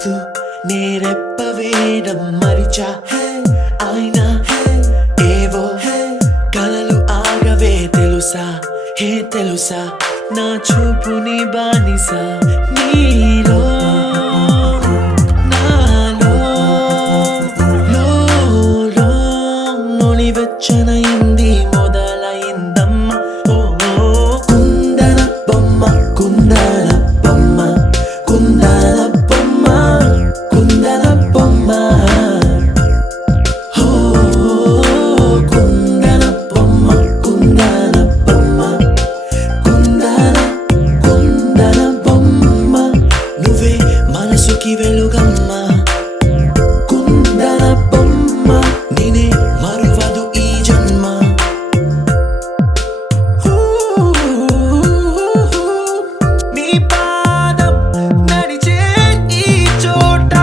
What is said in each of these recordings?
చూస్తూ నేరెప్పవేయడం మరిచా అయినా ఏవో కలలు ఆగవే తెలుసా తెలుసా నా చూపుని బానిసా నీలో నాలో లో నొలివెచ్చనైంది మొదలైందమ్మ ఓ కుందన బొమ్మ కుందన బొమ్మ కుందన బొమ్మ కుందన బొమ్మ ఓ కుందన బొమ్మ కుందన బొమ్మ కుందన బొమ్మ నువ్వే మనసుకి వెలుగమ్మ కుందన బొమ్మ నేనే మరువదు ఈ జన్మ నీ పాదం నడిచే ఈ చోట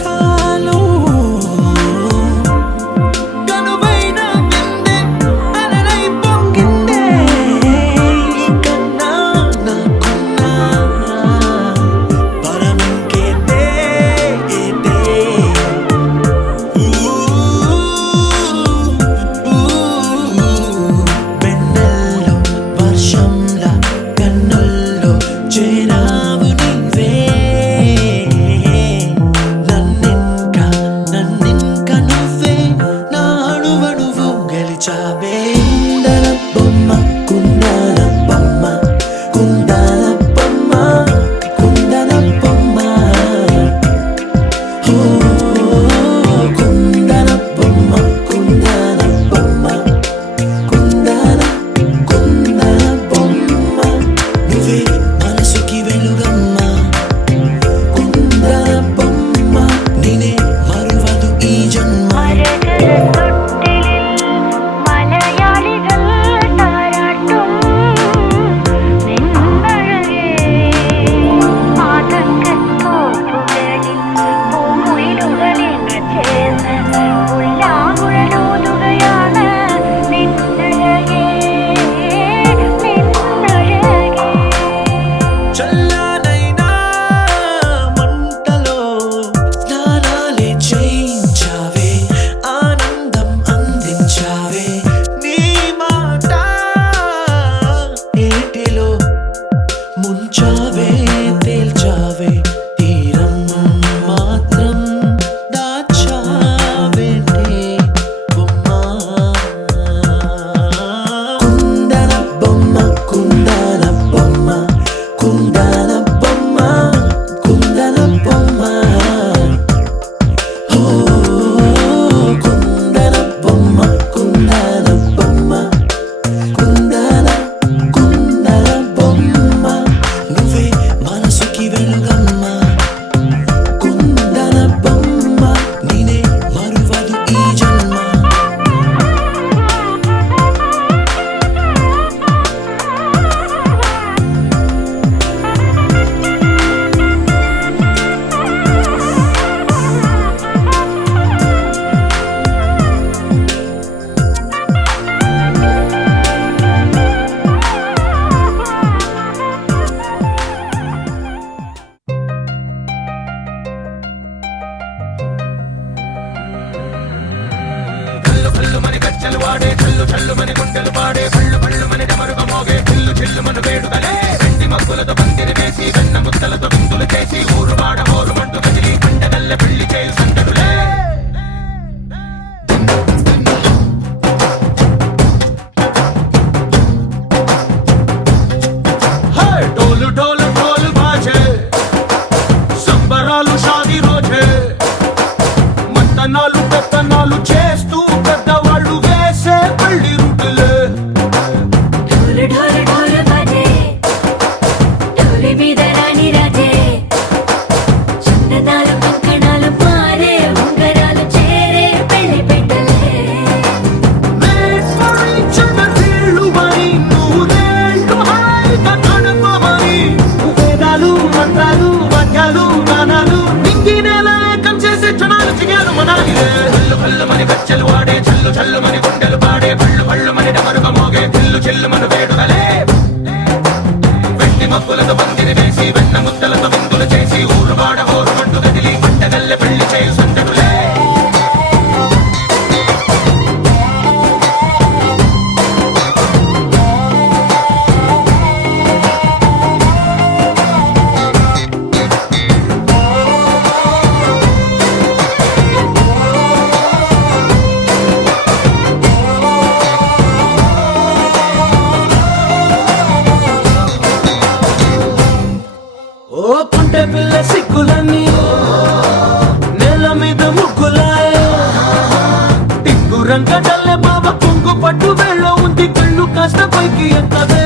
కాలం కనువైన విందే అలరై పొంగిందే కన్నా నాకున్నా పరమింకేతే వెన్నెల్లో వర్షంలా కన్నుల్లో చేరావు నీవే నన్నింకా నువ్వే నా అణువణువు గెలిచావే కుందన బొమ్మ కుందన బొమ్మ కుందన బొమ్మ కుందన బొమ్మ ఓ కుందన బొమ్మ కుందన బొమ్మ కుందన బొమ్మ నువ్వే మనసుకి వెలుగమ్మ కుందన బొమ్మ నేనే మరువదు ఈ జన్మ മലയാളികൾ താരാട്ടും നിന്നഴകേ ആതങ്കത്തോപ്പുകളിൽ പൂമുയിലുകളിൽ ചേർന്ന് ഉല്ലാകുഴലൂതുകയാണ് നിന്നഴകേ చల్లనైనా మంటలో స్నానాలే చేయించావే ఆనందం అందించావే నీ మాట ఏటిలో ముంచావే తేల్చావే తీరం మాత్రం దాచావేంటే బొమ్మ కుందన బొమ్మ కుందన బొమ్మ కుందన బొమ్మ కుందన బొమ్మ ఓ కుందన బొమ్మ కుందన బొమ్మ కుందన బొమ్మ నువ్వే మనసుకి వెలుగమ్మ కుందన బొమ్మ నేనే మరువదు ఈ జన్మ కల్లు కల్లు మని కచ్చలు వాడే కల్లు చల్లు మని గుండెలు పాడే కళ్ళు కళ్ళు మని డమరుగ మోగే చిల్లు చిల్లు మన వేడుదలే వెండి మగ్గులతో పందిరి వేసి వెన్న ముద్దలతో విందులు చేసి ఊరు వాడ మోరు మంటు కదిలి పండగల్లె పెళ్లి చేయు సందడులే డోలు డోలు ఢోలు బాజే సంబరాలు షాదీ రోజే మంతనాలు పెత్తనాలు చేస్తూ పెద్దవాళ్ళు వేసే పెళ్లి రుటులే ढोल ढोल ढोल बजे ढोली మీద రాణి రాజే చందనాలు కంకణాలు మారే ఉంగరాలు చేరే పెళ్లి పెట్టలే చిన్నీళ్ళు మరి నూరేళ్ళు హాయిగా గడపమని వేదాలు మంత్రాలు వాక్యాలు గానాలు నింగి నేల ఏకం చేసే క్షణాలు చిగాలు మనాలిలే కల్లు కల్లు మని కచ్చలు వాడే చల్లు చల్లు మని గుండెలు పాడే పళ్ళు పళ్ళు మని డమరుగ మోగే చిల్లు చిల్లు మన వేడుదలే వెండి మగ్గులతో పందిరి వేసి వెన్న ముద్దలతో విందులు చేసి ఊరువాడ హోరుమంటూ కదిలి పంటగల్లె పెళ్లి చేయు సందడులే. ఓ పుంటె పిల్ల సిక్కులన్నీ నేల మీద ముగ్గులాయే, టింగు రంగడల్లె బావ కొంగు పట్టు వేళ్ళ ఉంది, కళ్ళు కాస్త పైకి ఎక్కవే.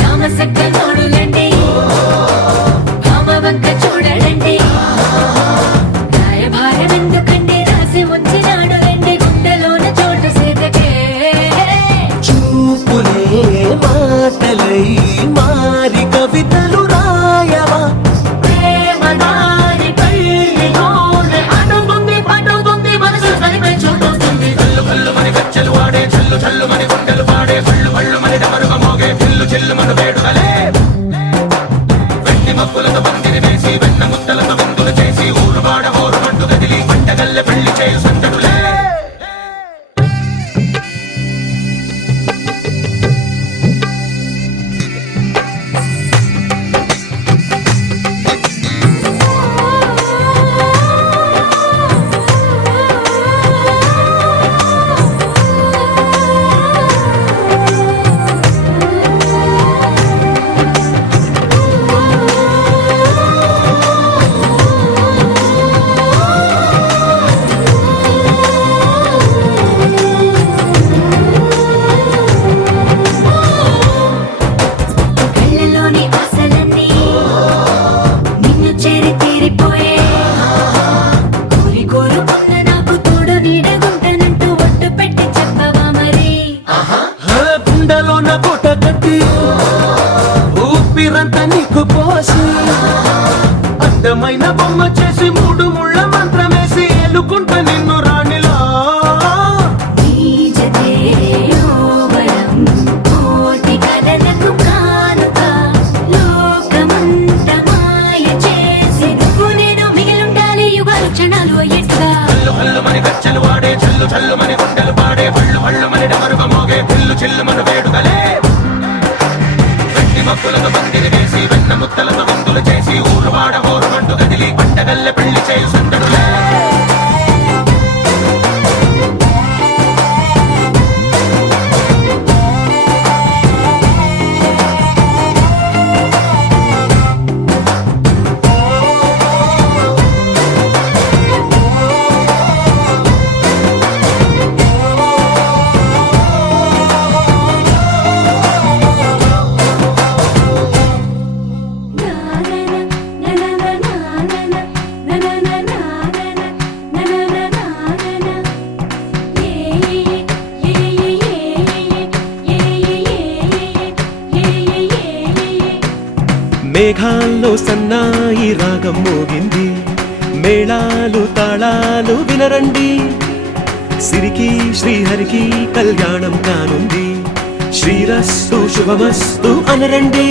రామసక్క నోడులండి రామవంక చూడడండి, రాయభారం ఎందుకండి రాసి ఉంచినాడు రండి, గుండెలోన చోటు సేదకే. చూపులే మాటలై మారి కవితలు రాయవా, ప్రేమదారి పెళ్లిలోనే అడుగుంది పట్టుకుంది మనసు కలిపే చూడుతుంది. కళ్ళు కళ్ళు మని గచ్చెలు వాడే, చల్లు చల్లు మని గుండెలు పాడే, కళ్ళు కళ్ళు మని డమరుగ మోగే, చిల్లు చిల్లు మన వేడుకలే. వెండి మబ్బులతో పందిరి వేసి వెన్న ముద్దలతో విందులు చేసి ఊరువాడ హోరుమంటూ కదిలి పంటగల్లె పెళ్లి చేయు సందడులే. కళ్ళలోని ఆశలన్నీ నిన్ను చేరి తీరిపోయే, కోరి కోరుకున్న నాకు తోడు నీడగుంటానంటూ ఒట్టు పెట్టి చెప్పవా మరి. గుండెలోన కోట కట్టి ఊపిరంతా నీకు పోసి, అడ్డమైన బొమ్మ చేసి మూడు ముళ్ళ మంత్రమేసి ఎలుకుంట నిన్ను రాణిలా. నీజతే యోవరం కోటి కలలకు కానుక, లోకమంత మాయ చేసి నువ్వు నేను మిగిలుండాలి యుగాలు క్షణాలు ఎట్లా. కళ్ళు కళ్ళు మని గచ్చెలు వాడే, చల్లు చల్లు మని గుండెలు పాడే, పళ్ళు పళ్ళు మని డమరుగ మోగే, చిల్లు చిల్లు మన వేడుకలే. వెండి మబ్బులతో పందిరి వేసి వెన్న ముద్దలతో విందులు చేసి ఊరువాడ హోరుమంటూ కదిలి పంటగల్లె పెళ్లి చేయు సందడులే. మేఘాల్లో సన్నాయి రాగం మోగింది, మేళాలు తాళాలు వినరండి, సిరికి శ్రీహరికి కళ్యాణం కానుంది, శ్రీరస్తు శుభమస్తు అనరండి.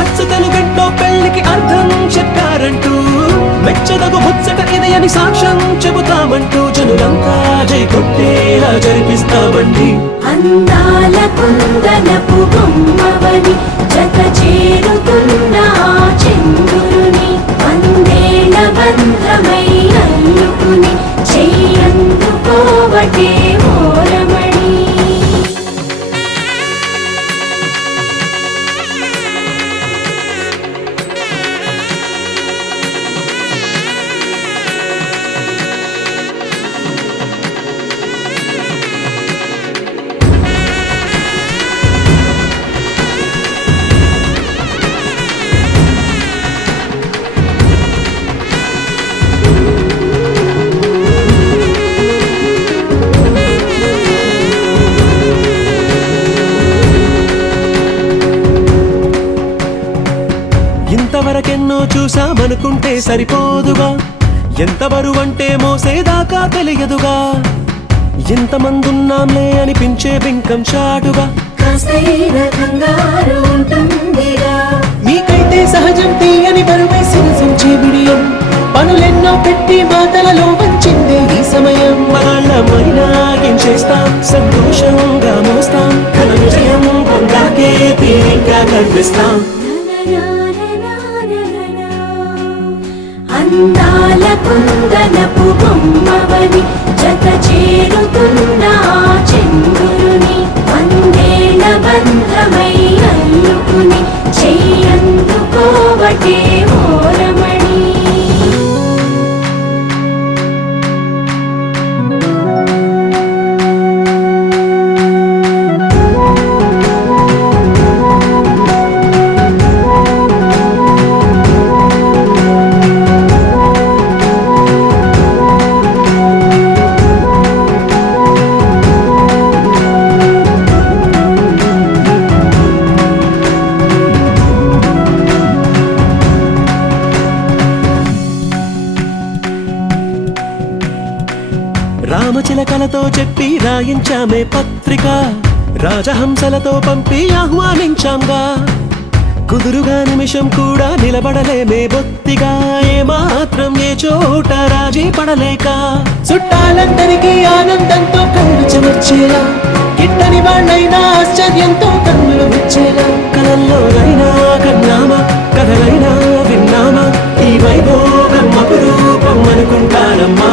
అచ్చతలు గంటో పెళ్లికి అర్థం చెప్పారంటూ, మెచ్చదగు ముచ్చట ఇది అని సాక్ష్యం చెబుతామంటూ, జనులంతా జై కొట్టేలా జరిపిస్తామండి. అందాల కుందనపు బొమ్మవని జత చేరుతున్న చంద్రుని, వందేళ్ల బంధమై అల్లుకుని చెయ్యందుకోవటే ఓరమణి. ఇంతవరకెన్నో చూసామనుకుంటే సరిపోదుగా, ఎంత బరువంటే మోసేదాకా తెలియదుగా, ఎంతమందున్నాంలే అనిపించే బింకం చాటుగా. కాస్తైన కంగారు ఉంటుందిగా, మాటలలో వంచిందే ఈ సమయం. వాళ్ళమైనా ఏం చేస్తాం, సంతోషంగా మోస్తాం, ఘన విజయం పొందాకే తీరిగ్గా కనిపిస్తాం. అందాల కుందనపు బొమ్మవని జత చేరుతున్న ఆ చంద్రుని వందేళ్ల బంధమై అల్లుకుని చెయ్యందుకోవటే ఓరమణి. రామచిలకలతో చెప్పి రాయించామే పత్రిక, రాజహంసలతో పంపి ఆహ్వానించాంగా. కుదురుగా నిమిషం కూడా నిలబడలేమే బొత్తిగా, ఏమాత్రం ఏ చోట రాజీ పడలేక. చుట్టాలందరికీ ఆనందంతో కళ్ళు చెమర్చేలా, గిట్టని వాళ్ళైనా ఆశ్చర్యంతో కన్నులు విచ్చేలా. కలల్లోనైనా కన్నామా, కథలైనా విన్నామా, ఈ వైభోగం అపురూపం అనుకుంటానమ్మా.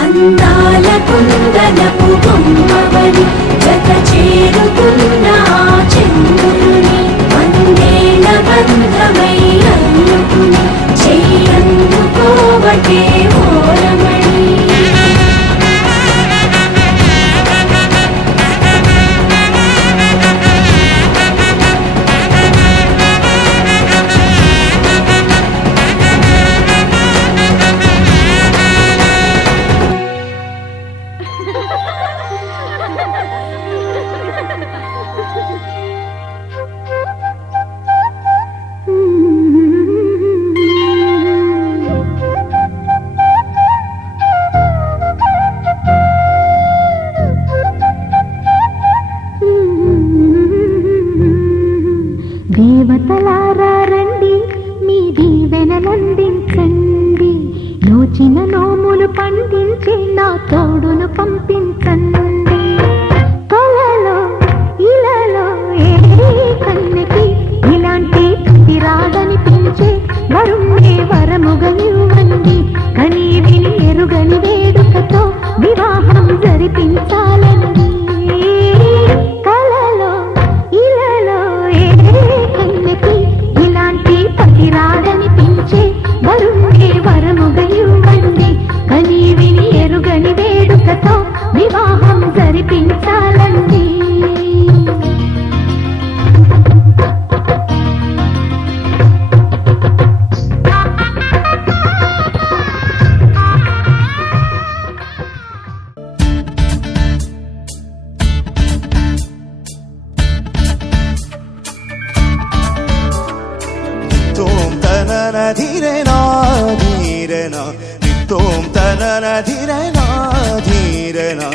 అందాల కుందనపు బొమ్మవని జత చేరుతున్న ఆ చంద్రుని వందేళ్ల బంధమై అల్లుకుని చెయ్యందుకోవటే ఓరమణి. దేవతలారా రండి, మీ దీవెనలందించండి, నోచిన నోములు పండించి నా తోడును పంపించండి. కలలో ఇలలో ఏ కన్నెకి ఇలాంటి రాగనిపించే వరుణ్ణే వరముగా ఇవ్వండి. కనీ విని ఎరుగని వేడుకతో వివాహం జరిపించాలండి. కలలో ఇలలో ఏ కన్నెకి ఇలాంటి రాగనిపించే వరుణ్ణే వరముగా ఇవ్వండి. కనీ విని ఎరుగని వేడుకతో వివాహం జరిపించాలండి. Tom tanana dhirena dhirena, tom tanana dhirena dhirena,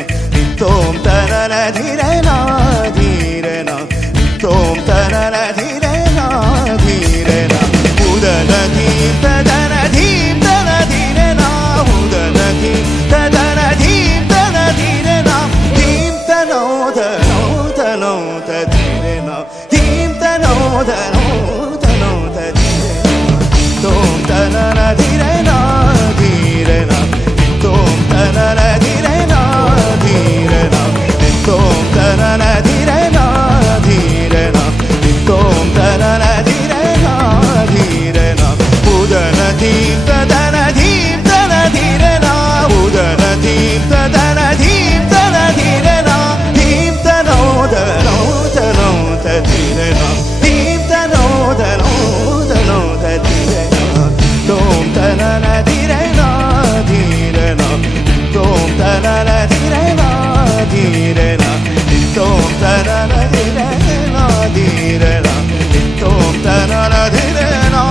tom tanana dhirena dhirena, tom tanana dhirena dhirena. Udana dhim tadana dhim tana dhirena, udana dhim tadana dhim tana dhirena, dhim tano tano tano tadhirena, dhim tano tano. Tom tanana dhirena dhirena, tom tanana dhirena dhirena, tom tanana dhirena dhirena, tom tanana dhirena dhirena. Udana dhim tadana dhim tana dhirena, udana dhim tadana dhim tana dhirena, dhim tano tano tano tadhirena, dhim tano tano tano tadhirena. Tom tanana dhirena dhirena, tom tanana dhirena dhirena, tom tanana dhirena dhirena, tom tanana dhirena.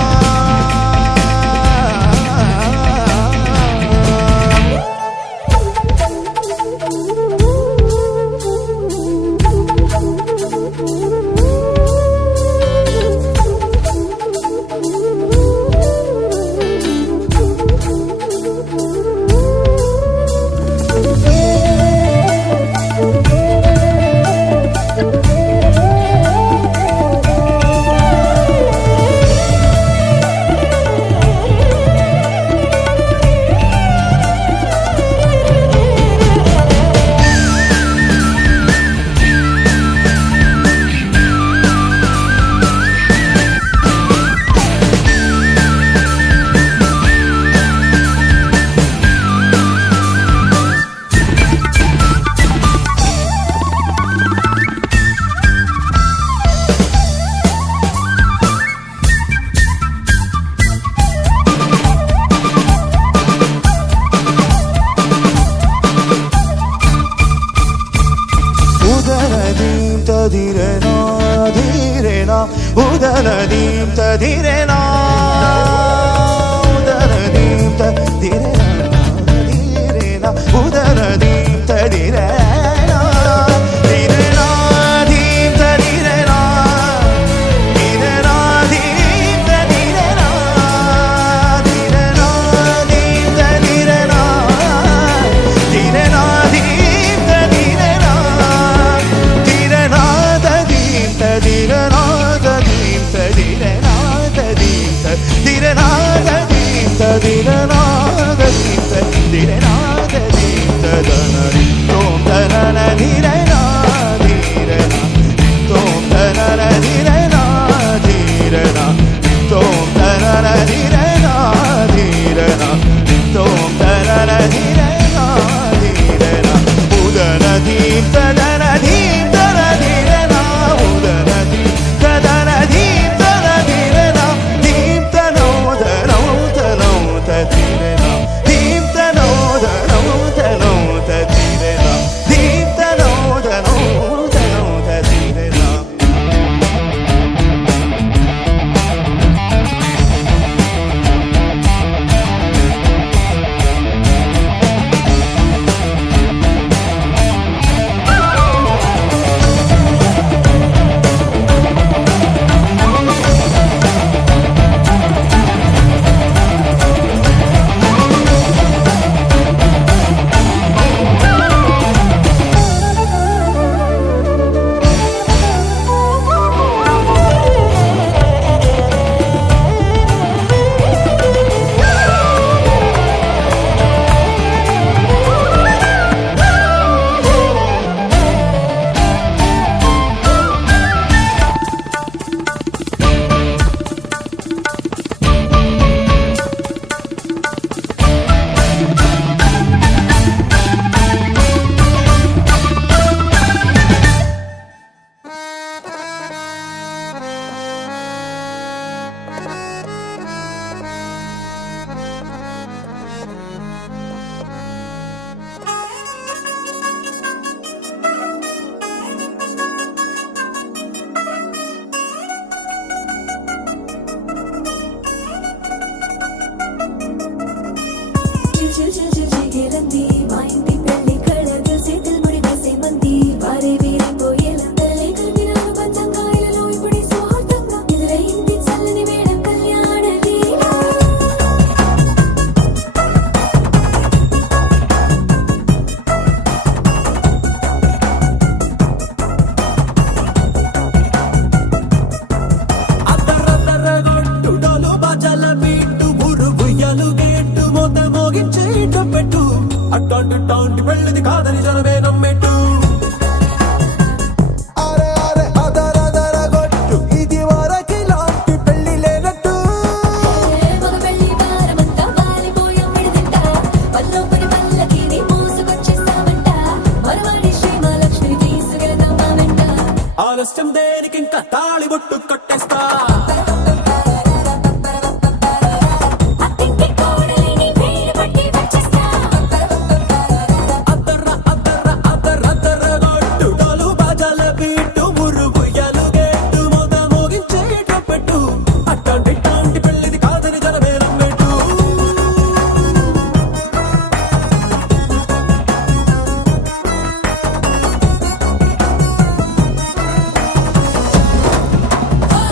ఉదనదీం తదిరేనా ధీరేనా ఉదనదీం తదిరేనా ఉదనదీం తదిరేనా ధీరేనా ఉదనదీం తదిరేనా ధీరేనా ధీం తదిరేనా ధీరేనా ధీం తదిరేనా ధీరేనా ధీం తదిరేనా ధీరేనా ధీం తదిరేనా ధీరేనా దదీం తదిరేనా దదీం తదిరేనా దదీం తదిరేనా దదీం తదిరేనా దదీం తదిరేనా దదీం తదనరి తోం తనన ధీరేనా ధీరేనా తోం తనన ధీరేనా ధీరేనా తోం తనన ధీరేనా ధీరేనా తోం తనన ధీరేనా ధీరేనా ఉదనదీం తదనదీం తదధీరేనా ఉదనదీం తదనదీం తదధీరేనా ధీం తనోదనౌ తనౌ తధీరేనా ధీం తనోదనౌ తనౌ తధీరేనా ధీం తనోదనౌ తనౌ తధీరేనా చిగిరంది మా ఇంటి పెళ్లి కళగా చేతులు ముడి వేసే మంది వారే వీరే పోయేలా తల్లి కలిపిన అనుబంధంగా ఇలలో ఇప్పుడు సౌహార్దంగా ఎదురైంది చల్లని వేడం కళ్యాణ లీల అద్దరద్దరగొట్టు డోలు బాజాల బీటు ఊరు ఉయ్యాలు గేట్టు మోత మోగించేట పెట్టు అట్టాంటి టాంటి పెళ్ళిది కాదని జనమే నమ్మెట్టు అరే అరే అదరదరగొట్టు ఇది వరకి లాంటి పెళ్లి లేనట్టు మగ పెళ్లి వారమంతా వాలిపోయాం విడిదింట పల్లోపడి పల్లకిని మోసుకొచ్చేస్తామంట మరవాడి శ్రీమహాలక్ష్మిని తీసుకెళ్దాం మా వెంట ఆలస్యం దేనికి ఇంకా తాళి బొట్టు కట్టేస్తా అత్తింటి కోడలిని వేలు పట్టి వచ్చేస్తా అద్దర్ర అద్దర్ర అద్దరద్దరగొట్టు డోలు బాజాల బీటు ఊరు ఉయ్యాలు గేట్టు మోత మోగించేట పెట్టు అట్టాంటి టాంటి పెళ్ళిది కాదని జనమే నమ్మెట్టు ఓ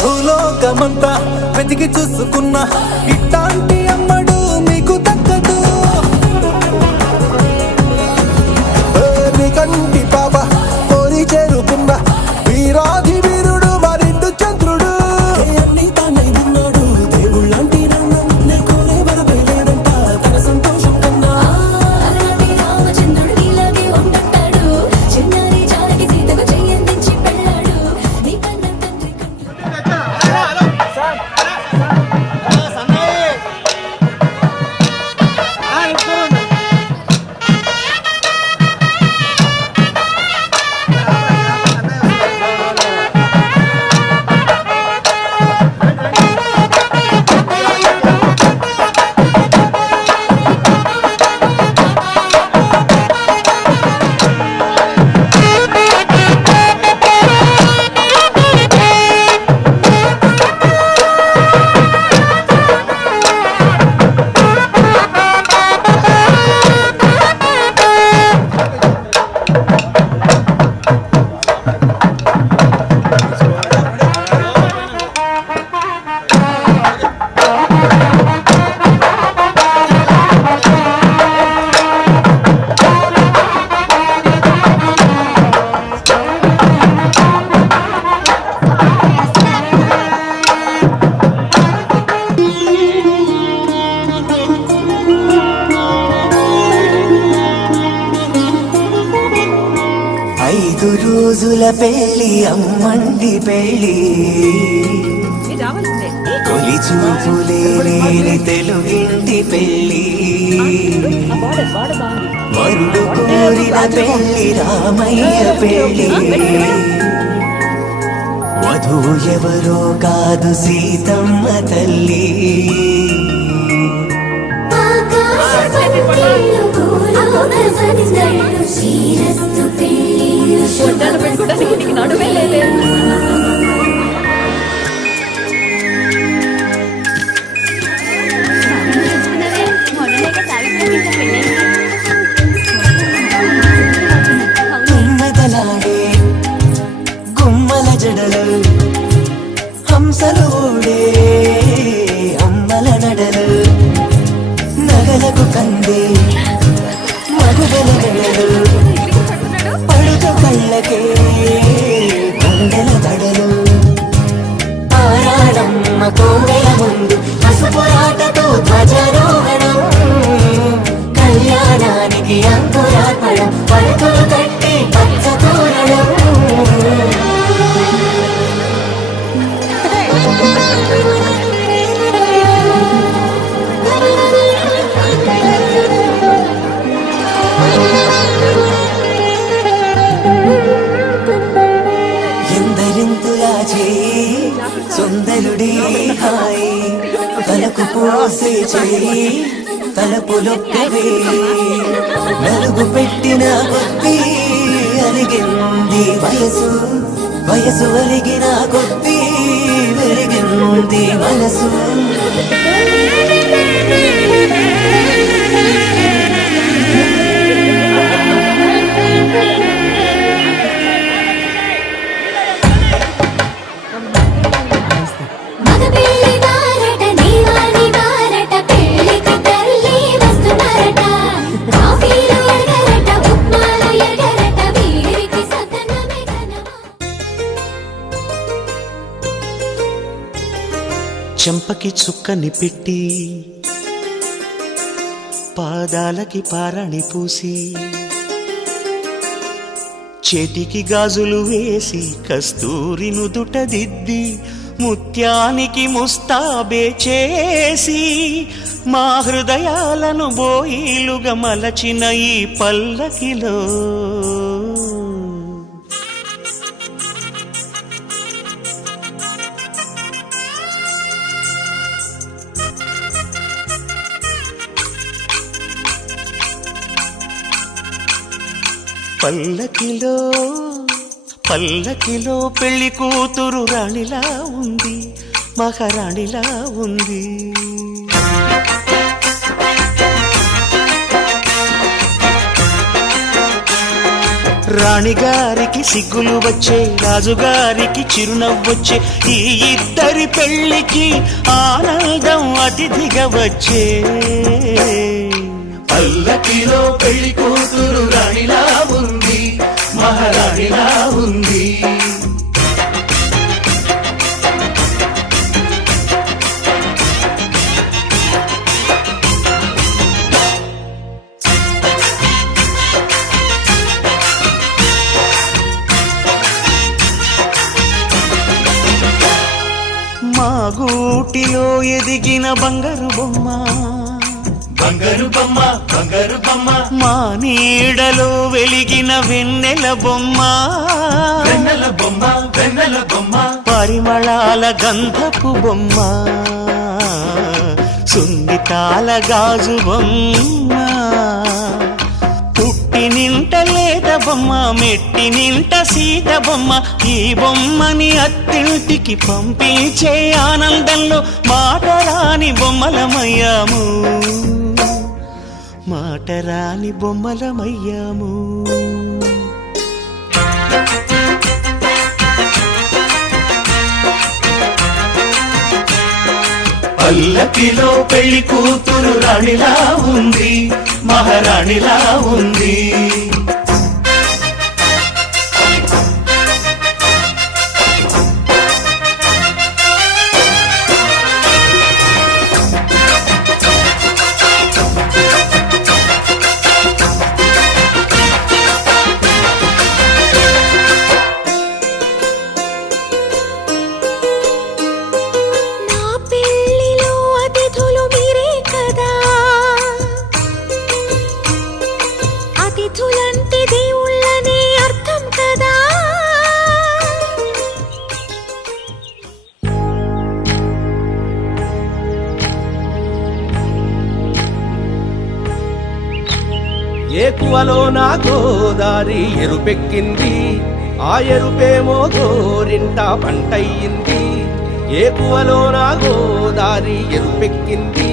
భూలోకమంతా వెతికి చూసుకున్నా ఇట్లాంటి అమ్మడు మీకు దక్కదు. నీ కంటి పాప కోరి చేరుకున్న వీరాధి వీరుడు మరిండు చంద్రుడు. అన్ని తానై ఉన్నాడు దేవుళ్ళంటి నన్ను నే కోరే వరవే లేదంట తన సంతోషం కన్నా. అలాంటి రామచంద్రుడు ఇలాగే ఉండంటాడు. చిన్నారి జానకి సీతకు చెయ్యందించి పెళ్ళాడు. నీ కన్న తండ్రి రోజుల పెళ్లి అమ్మండి పెళ్లి తొలి చూపులే లేని తెలుగింటి పెళ్లి వరుడు కోరిన పెళ్లి రామయ్య పెళ్లి వధువు ఎవరో కాదు సీతమ్మ తల్లి పొట్టాలు పెట్టుకోవడానికి నీకు నడుమే లేదు. తుమ్మెదలాడే గుమ్మల జడలు హంసలు ఊడే అమ్మల నడలు నగలకు కందే మగుగల గడలు పడుక కళ్ళకే గుండెల దడలు ఆరాడమ్మ కోవెల ముందు పసుపురాటతో ధ్వజారోహణం కళ్యాణానికి అంకురార్పణం పలుకులు కట్టి పచ్చ తోరణం సుందరుడి హాయి తలకు పోసే చేయి తలపులొక్కవే నలుగు పెట్టిన కొద్దీ అలిగింది వయసు వయసు అలిగిన కొద్దీ వెలిగింది మనసు చెంపకి చుక్కని పెట్టి పాదాలకి పారాణి పూసి చేతికి గాజులు వేసి కస్తూరి నుదుట దిద్ది ముత్యానికి ముస్తాబే చేసి మా హృదయాలను బోయిలుగా మలచిన ఈ పల్లకిలో పల్లకిలో పల్లకిలో పెళ్లి కూతురు రాణిలా ఉంది, మహారాణిలా ఉంది. రాణిగారికి సిగ్గులు వచ్చే, రాజుగారికి చిరునవ్వొచ్చే, ఈ ఇద్దరి పెళ్లికి ఆనందం అతిథిగా వచ్చే. పల్లకిలో పెళ్లి కూతురు రాణిలా ఉంది, మహారాణిలా ఉంది. మా గూటిలో ఎదిగిన బంగారు బొమ్మ, బంగారు బొమ్మ, బంగారు బొమ్మ. మా నీడలో వెలిగిన వెన్నెల బొమ్మ, వెన్నెల బొమ్మ, వెన్నెల బొమ్మ. పరిమళాల గంధపు బొమ్మ, సున్నితాల గాజు బొమ్మ. పుట్టి నింట లేద బొమ్మ, మెట్టి నింట సీత బొమ్మ. ఈ బొమ్మని అత్తింటికి పంపించే ఆనందంలో మాటరాని బొమ్మలమయ్యాము, మాటరాని బొమ్మలమయ్యాము. పల్లకిలో పెళ్లి కూతురు రాణిలా ఉంది, మహారాణిలా ఉంది. నా పెళ్లిలో అతిథులు మీరే కదా, అతిథులంటే దేవుళ్ళనే అర్థం కదా. ఏకువలో నా గోదారి ఎరుపెక్కింది, ఆ ఎరుపేమో గోరింట పంటయ్యింది. ఏకువలో నా గోదారి ఎరుపెక్కింది,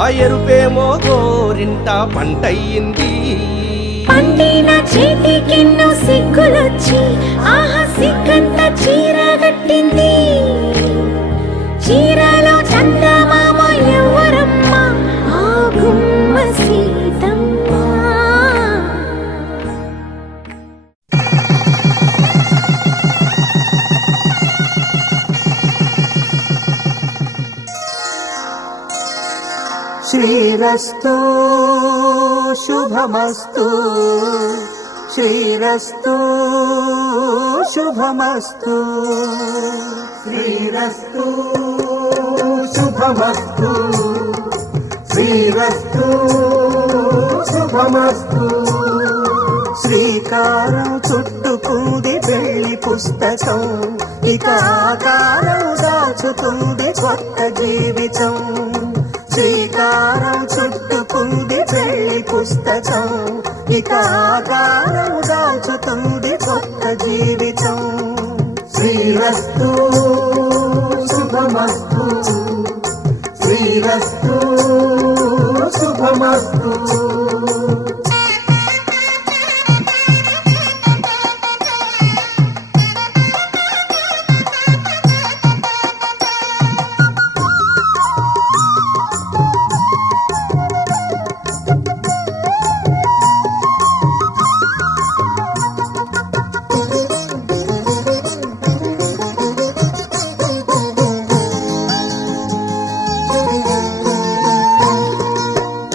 ఆ ఎరుపేమో గోరింట పంటయ్యింది. పండిన చేతికెన్నో సిగ్గులొచ్చి, ఆహా సిగ్గంత చీర కట్టింది. చీరలో చందమామ ఎవరమ్మ, ఆ గుమ్మ సీతమ్మ. శ్రీరస్తు శుభమస్తు, శ్రీరస్తు శుభమస్తు, శ్రీరస్తు శుభమస్తు, శ్రీరస్తు శుభమస్తు. శ్రీకారం చుట్టుకుంది పెళ్లి పుస్తకం, ఇక ఆకారం దాచుతుంది కొత్త జీవితం. శ్రీకారం చుట్టుకుంది పెళ్లి పుస్తకం, ఇక ఆకారం దాచుతుంది కొత్త జీవితం. శ్రీరస్తు శుభమస్తు, శ్రీరస్తు శుభమస్తు.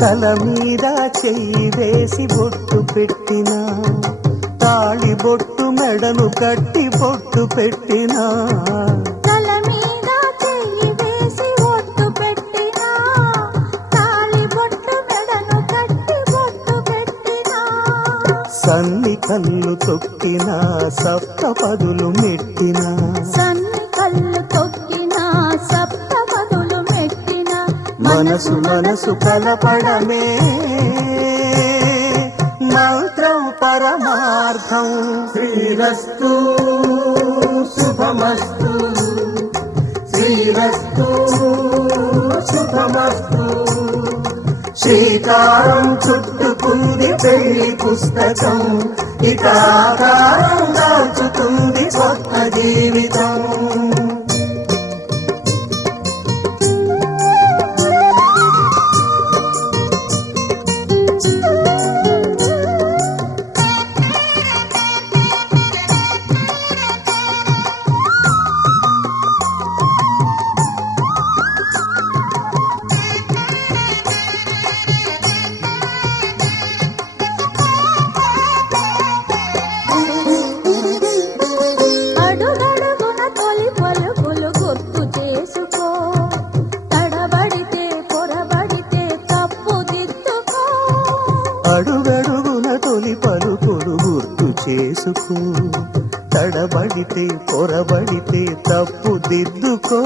తల మీద చెయ్యి వేసి బొట్టు పెట్టినా, తాళి బొట్టు మెడను కట్టి బొట్టు పెట్టినా. తల మీద చెయ్యి వేసి బొట్టు పెట్టినా, తాళి బొట్టు మెడను కట్టి బొట్టు పెట్టినా. సన్ని కళ్ళు తొక్కినా, సప్త పదులు మెట్టినా. సన్ని కళ్ళు తొక్కినా, సప్త పదులు మెట్టినా. మనసు మనసు కలపడమే మంత్రం పరమార్థం. శ్రీరస్తు శుభమస్తు, శ్రీరస్తు శుభమస్తు. శ్రీకారం చుట్టుకుంది పెళ్లి పుస్తకం, ఇక ఆకారం దాల్చుతుంది స్వప్న జీవితం. అడుగడుగున తొలి పలుకులు గుర్తు చేసుకో, తడబడితే పొరబడితే తప్పు దిద్దుకో. అడుగడుగున తొలి పలుకులు గుర్తు చేసుకో, తడబడితే పొరబడితే తప్పు దిద్దుకో.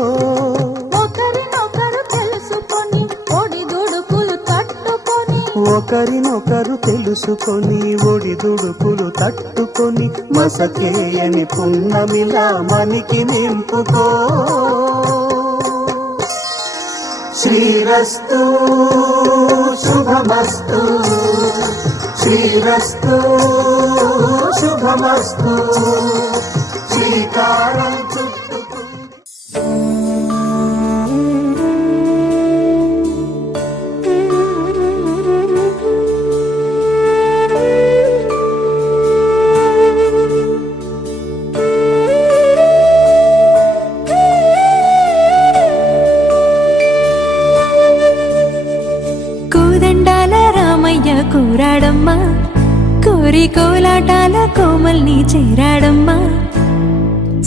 ఒకరినొకరు తెలుసుకొని ఒడిదుడుకులు తట్టుకొని, ఒకరినొకరు తెలుసుకొని ఒడిదుడుకులు తట్టుకొని, మసకేయని పున్నమిలా మనికి నింపుకో. శ్రీరస్తు శుభమస్తు, శ్రీరస్తు శుభమస్తు. శ్రీకారం చుట్టుకుంది. కోదండాల రామయ్య కూరాడమ్మా, కోరి కోలాటాల కోమల్ని చేరాడమ్మా.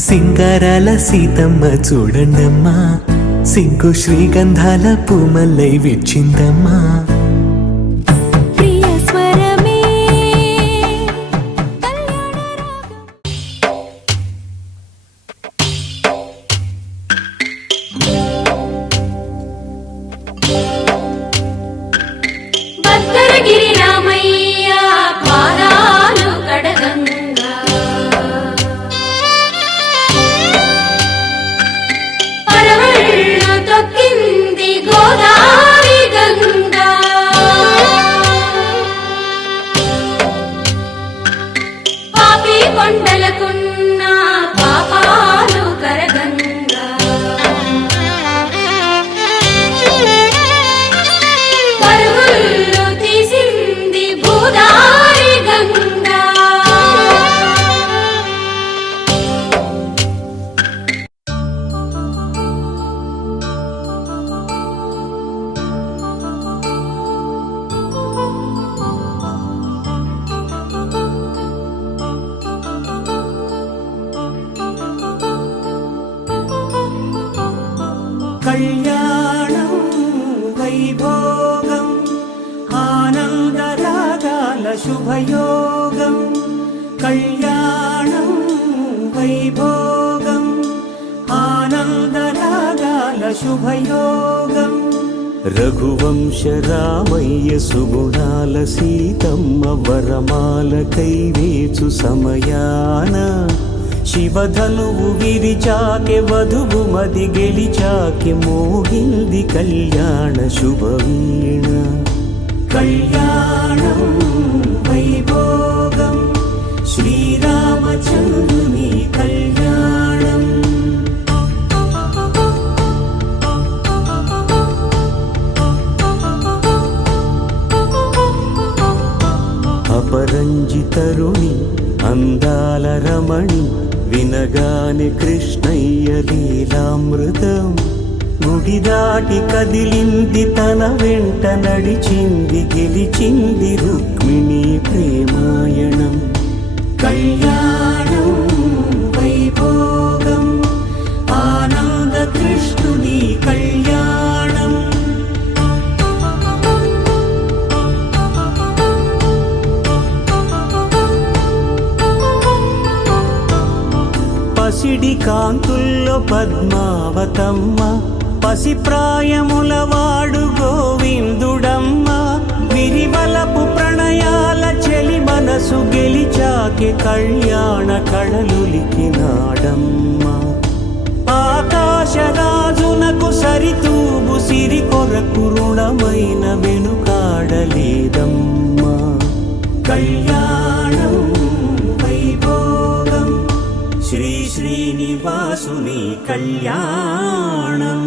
సింగారాల సీతమ్మ చూడండమ్మా, సింకు శ్రీగంధాల పూమల్లై విచ్చిందమ్మా. ప్రియ స్వరమే కళ్యాణ రాగం. భద్రగిరి రామయ్య పాదాలు కడగంగా, పరవళ్ళు తొక్కింది గోదావరి గంగా. పాపి కొండలకున్న పాపాలు కరగంగా, పరుగులు తీసింది భూదారి గంగా. కళ్యాణం వైభోగం ఆనందరాగాల శుభయోగం. కళ్యాణం వైభోగం ఆనందరాగాల శుభయోగం. రఘువంశ రామయ్య సుగుణాల సీతమ్మ వరమాల కైవేచు సమయాన, శివధనువు విరిచాకె వధువు మది గెలిచాకె మోగింది కళ్యాణ శుభవీణ. కళ్యాణం వైభోగం శ్రీరామచంద్రుని కళ్యాణం. అపరంజి తరుణి అందాల రమణి, వినగానే కృష్ణయ్య లీలామృతం. గుడి దాటి కదిలింది తన వెంట నడిచింది, గెలిచింది రుక్మిణి ప్రేమాయణం. కళ్యాణం వైభోగం ఆనంద కృష్ణుని కళ్యాణం. పసిడి కాంతుల్లో పద్మావతమ్మ, పసిప్రాయముల వాడు గోవిందుడమ్మ. విరివలపు ప్రణయాల చెలి మనసు గెలి తాకే కళ్యాణ కళలులికినాడమ్మా ఆకాశరాజునకు సరితూబు సిరి కొరకు రుణమైన వెనుకాడలేదమ్మా కళ్యాణం వైభోగం శ్రీ శ్రీనివాసుని కళ్యాణం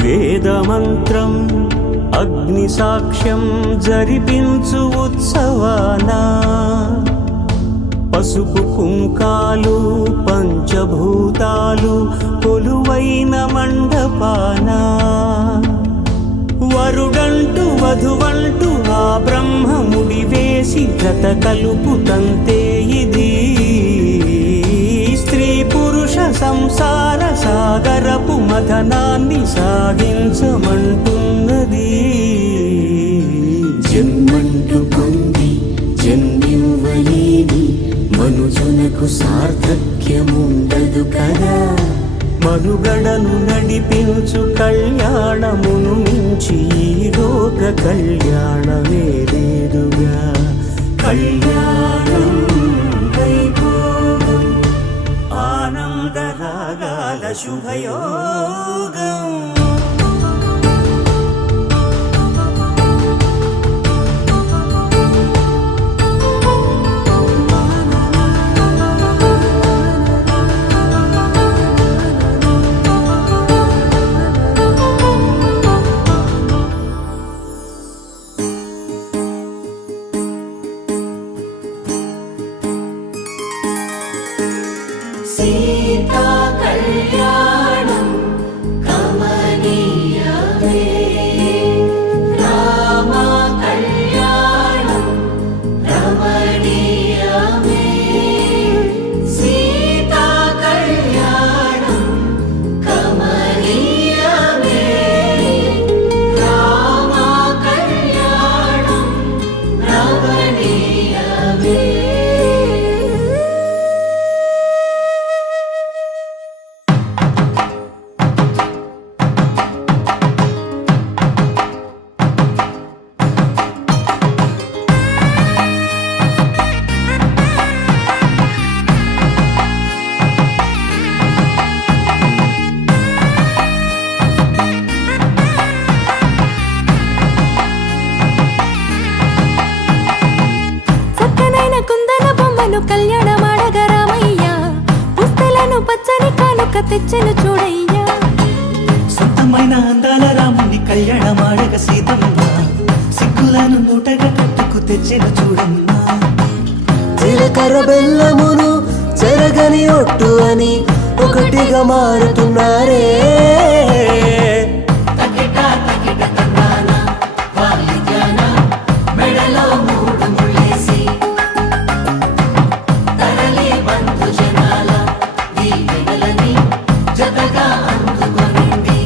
వేదమంత్రం అగ్ని సాక్ష్యం జరిపించు ఉత్సవాన పసుపు కుంకాలు పంచభూతాలు కొలువైన మండపాన వరుడంటూ వధువంటూ ఆ బ్రహ్మముడి వేసి జత కలుపుతంతే ఇది స్త్రీ పురుష సంసార సాగరపు మథనాన్ని సాగించమంటున్నది జన్మంటూ పొంది జన్మివ్వలేని మనుజునకు సార్థక్యముండదు కదా మనుగడను నడిపించు కళ్యాణమును మించి ఈ లోక కళ్యాణమే లేదుగా కళ్యాణం వైభోగం ఆనందరాగాల శుభయోగం సీతా కళ్యాణం కమనీయమే రామ కళ్యాణం రమణీయమే సీతా కళ్యాణం కమనీయమే రామ కళ్యాణం రమణీయమే చక్కనైన కుందన బొమ్మను కళ్యాణమాడగ రామయ్య పుస్తలను పచ్చని కానుక తెచ్చెను చూడయ్యా సొంతమైన అందాల రాముని కళ్యాణమాడగ సీతమ్మ సిగ్గులను మూటగా కట్టుకు తెచ్చెను చూడమ్మా జీలకర్ర బెల్లమును చెరగని ఒట్టు అని ఒకటిగా మారుతున్నారే మెడలో మూడు ముళ్ళేసి తరలి బంధు జనాల దీవెనలని జతగా అందుకొనింది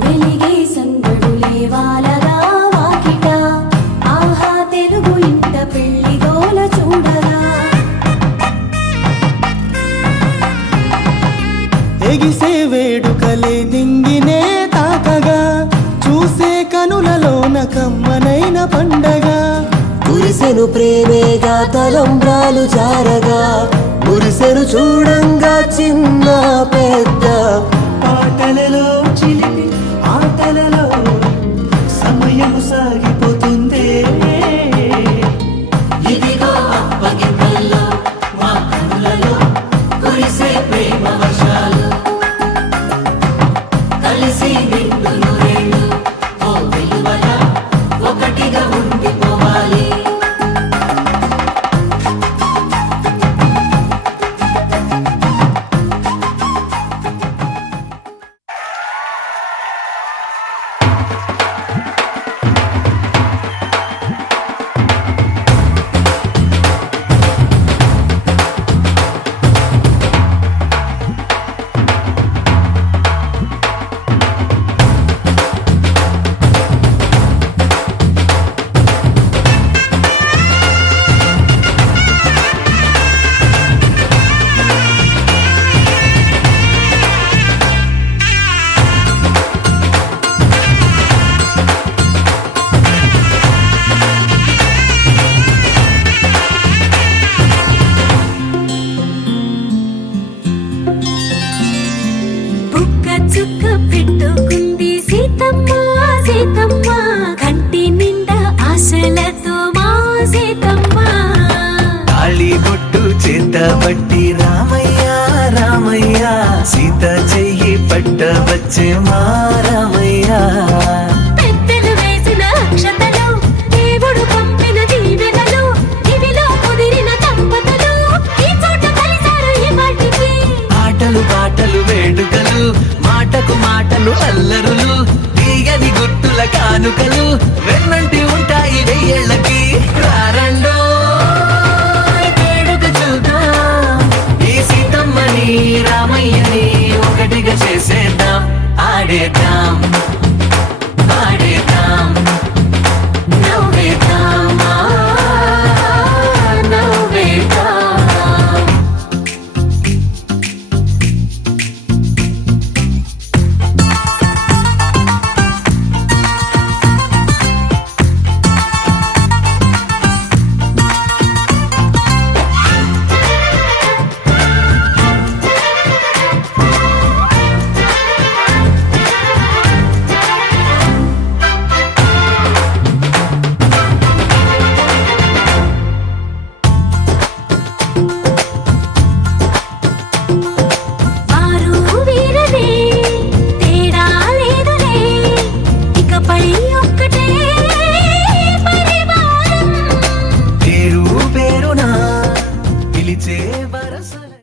వెలిగే సందడులే వాలగా వాకిట ఆహా తెలుగు ఇంట పెళ్లి గోల చూడగా ఎగిసే వేడుకలే నింగినే తాకగా చూసే కనులలోన కమ్మనైన పండగ కురిసెను ప్రేమేగా తలంబ్రాలు జారగా మురిసెను చూడంగా చిన్న పెద్ద పాటలలో చిలిపి ఆటలలో సమయం సాగిపోతుందే ఇదిగో అప్పగింతల్లో మా కనులలో కురిసే ప్రేమ వర్షాలు కలిసి నిండు నూరేళ్ళు ఓ వెలువల ఒకటిగా ఉండిపోవాలి కానుక పెట్టుకుంది సీతమ్మ సీతమ్మ కంటి నిండా ఆశలతో మా సీతమ్మ తాళిబొట్టు చేతబట్టి రామయ్య రామయ్య సీత చెయ్యి పట్టవచ్చే మా రామయ్య పెద్దలు వేసిన అక్షతలు దేవుడు పంపిన దీవెనలు ఇవిలో కుదిరిన దంపతులు ఈ చోట కలిసారు ఈ వాటికి ఆటలు పాటలు వేడుకలు మాటకు మాటలు అల్లరులు తీయని గుట్టుల కానుకలు వెన్నంటి ఉంటాయి వెయ్యేళ్ళకి రారండో వేడుక చూద్దాం ఈ సీతమ్మని రామయ్యని ఒకటిగా చేసేద్దాం ఆడేద్దాం